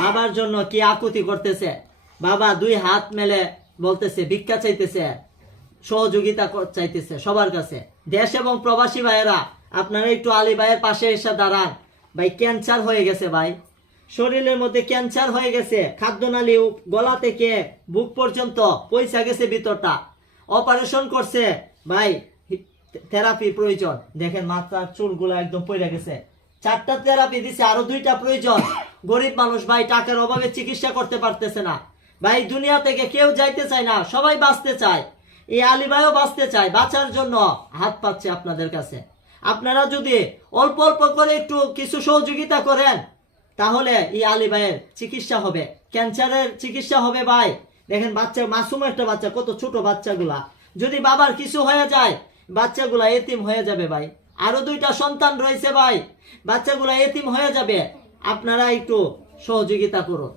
বাবার জন্য কি আকুতি করতেছে, বাবা দুই হাত মেলে বলতেছে, ভিক্ষা চাইতেছে, সহযোগিতা চাইতেছে সবার কাছে। দেশ এবং প্রবাসী ভাইয়েরা, আপনারা একটু আলী ভাইয়ের পাশে এসে দাঁড়ান। ভাই ক্যান্সার হয়ে গেছে, ভাই শরীরের মধ্যে ক্যান্সার হয়ে গেছে, খাদ্যনালী গলা থেকে বুক পর্যন্ত পয়সা গেছে ভিতরটা, অপারেশন করছে ভাই, থেরাপি প্রয়োজন। দেখেন মাথার চুলগুলো একদম পড়ে গেছে, 4টা থেরাপি দিছে, আরো 2টা প্রয়োজন। গরিব মানুষ ভাই, টাকার অভাবে চিকিৎসা করতে পারতেছে না ভাই। দুনিয়া থেকে কেউ যাইতে চায় না, সবাই বাঁচতে চায়। এই আলী ভাইও বাঁচতে চায়, বাঁচার জন্য হাত পাচ্ছে আপনাদের কাছে। আপনারা যদি অল্প অল্প করে একটু কিছু সহযোগিতা করেন, তাহলে এই আলী ভাইয়ের চিকিৎসা হবে, ক্যান্সারের চিকিৎসা হবে ভাই। দেখেন বাচ্চা, মাসুম একটা বাচ্চা, কত ছোট বাচ্চাগুলা, যদি বাবার কিছু হয়ে যায় বাচ্চাগুলা এতিম হয়ে যাবে ভাই। আরো 2টা সন্তান রয়েছে ভাই, বাচ্চাগুলা এতিম হয়ে যাবে। আপনারা একটু সহযোগিতা করুন।